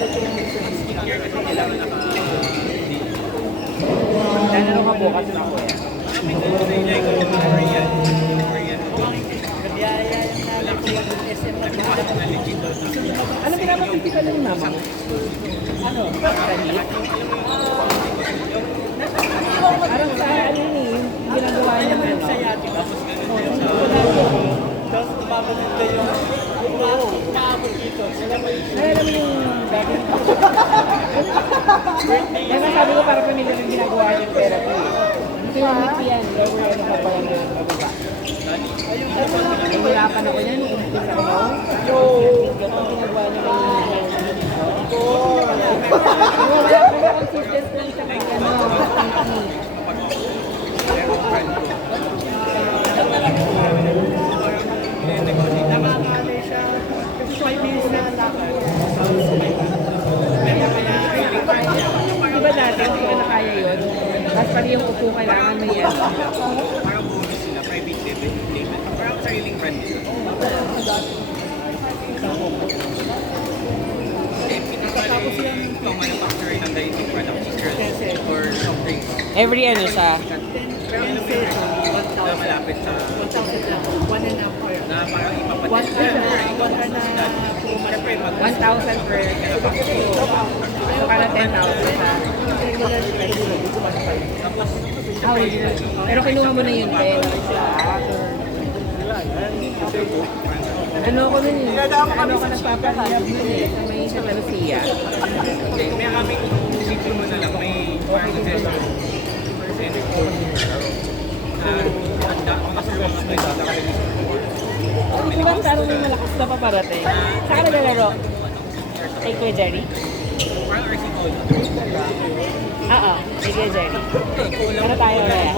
Dahil ka bukas na ako yan. Ano pinapagpipika ng mama mo? Ano? Kanit? Parang sa ano eh, ginagawa niya ano. Tapos umabot na yung umabot dito. Ay, alam mo yung dati. Kaya sabi ko para pamilya yung ginagawa niyang therapy. Ito yung weekly yan. Lower ano ka pala na mababa. Nahihirapan ako yan. Umpisa ko. Ito ginagawa niya ngayon. Wala ko na consistent lang siya kay ano. Namakali siya. Kasi 5 minutes na alam. Diba dati, hindi ko na kaya yun. Tapos pag yung upo, kailangan mo yan. Parang bonus sila, private label. Parang sariling brand nila. Tapos yan. Itong manufacturer ng dieting product or something. Every ano siya. Pero ano ba yung na malapit sa 1,000 lang. 1.5 hour. na parang ipapalit. Siyempre, 1,000 per. So, para 10,000 sa. Ah, original. Pero kinuha mo na yun, Ben. Ano ako nun eh? Ano ako nagpapalab nun eh? Sa may Santa Lucia. may kaming sitio mo na lang, may parang session. Mga sir, mga plays na kami Di ba parang may malakas na paparating? Saan ka naglalaro? Kay Kuya Jerry? parang RC call. Oo, kay Kuya Jerry. Ano tayo kaya?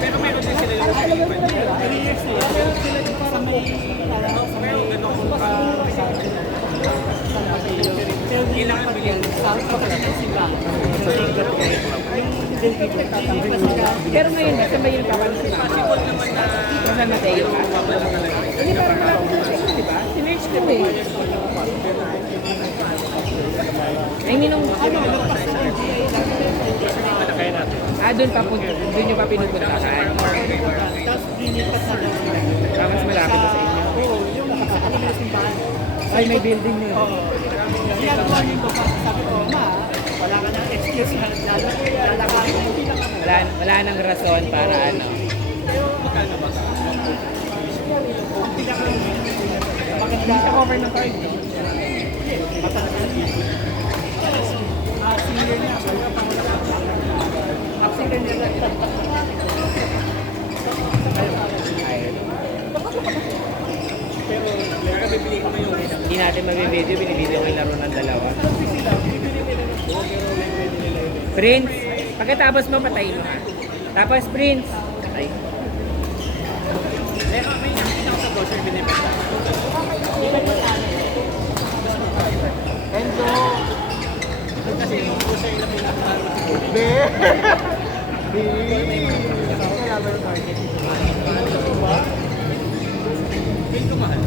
Pero meron din sila yung kailangan bilhin. Pero ngayon, basta ba yung papansin? Possible naman na Basta Mateo ka? Hindi parang marami di ba? Sinerge ko eh. I mean, nung ano? Doon pa po, doon nyo pa pinupuntahan. Tapos dinipas na lang sila. Mas malapit na sa inyo. Oo, yung nakasakali na simbahan. Ay, may building nyo. Oo. Ginagawa niyo ba pa? Sabi ko, ma, wala ka ng excuse na lalakarin mo. Hindi na ka Wala nang rason para ano. Hindi siya cover ng card. senior niya. Senior niya lang. Pero bibili ko ngayon. Hindi natin mabibideo, binibideo ko yung laro ng dalawa. Prince, pagkatapos mo, patayin mo ha. Tapos, Prince, patay. May nakita ko sa brochure binibenta. Enzo! Kasi yung brochure lang pinakaroon. Be! Be! Kailangan ng market. Medyo mahal.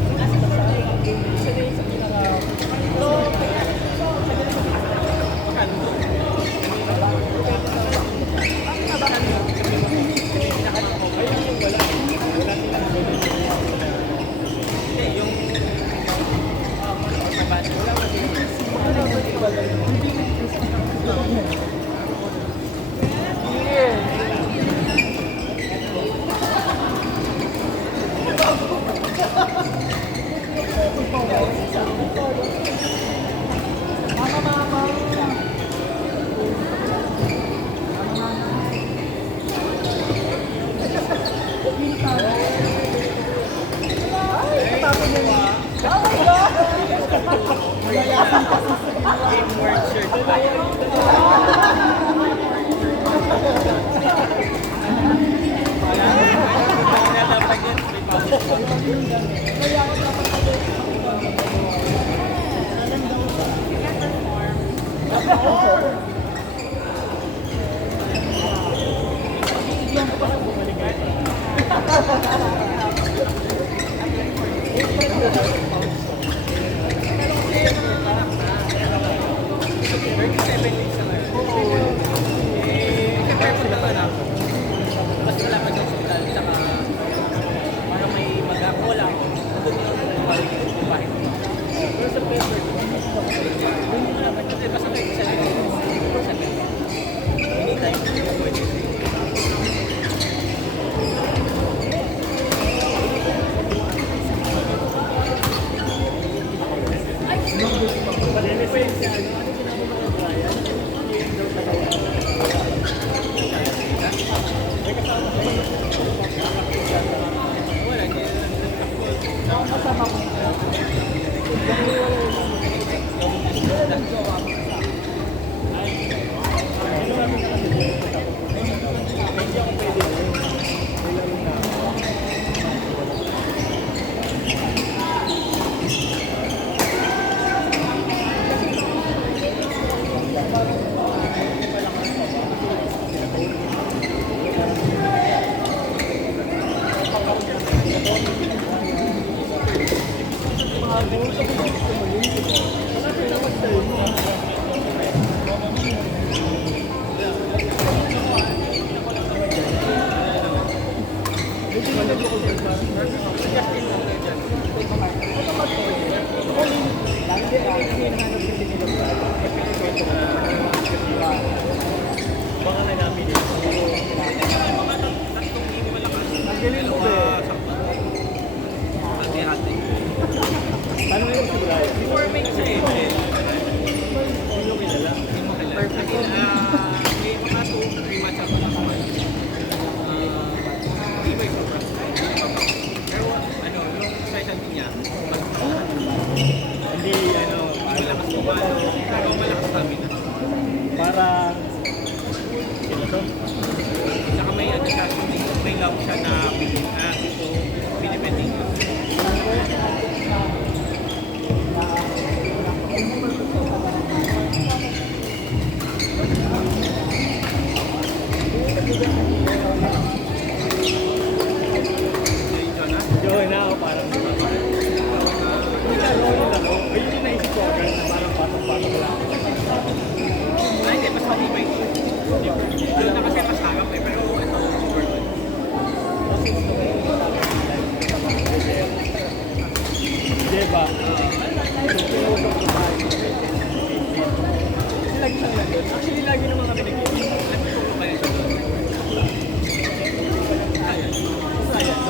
Para Saka may ano siya, may love siya na ito, pinipending. Joy na ako parang ayun yung naisip ko agad na parang patong-patong lang. Ay, hindi, mas matibay ito. Doon na kasi mas harap eh, pero ito, super good. Diba? Lagi siyang nandun. Actually, lagi naman kami nag-iisip. Sayang.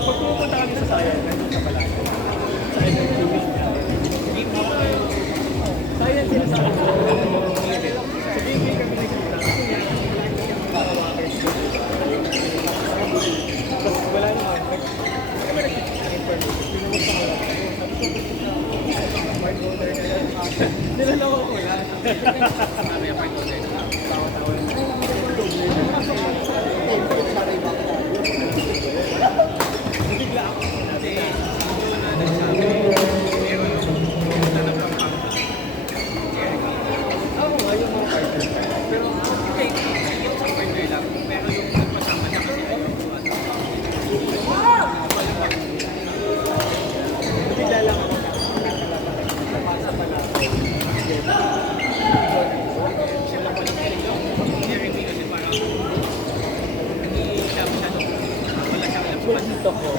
Pag pupunta kami sa Sayang, nandun sa Palayan. Sayang ng tuwing na. Sayang sila sa akin. Sa TV kami nagkita. Kasi nga, lagi siyang parawakan. Tapos wala naman. Kami nagkita ng information. Pinumunta ko lang. Nilaloko ko lang. Sabi ang part ulit. Tawa-tawa lang. Bigla ako. Kasi doon na nagsabi, pero pumunta na ng pang Oo nga, yung mga partner. Pero hindi yung sa partner lang, pero yung nagpasama niya kasi ay bigla lang ako nakakalabas. Napasa pala ako. Jeremy kasi parang hindi siya masyadong wala siyang alam sa kanya. Dito ko.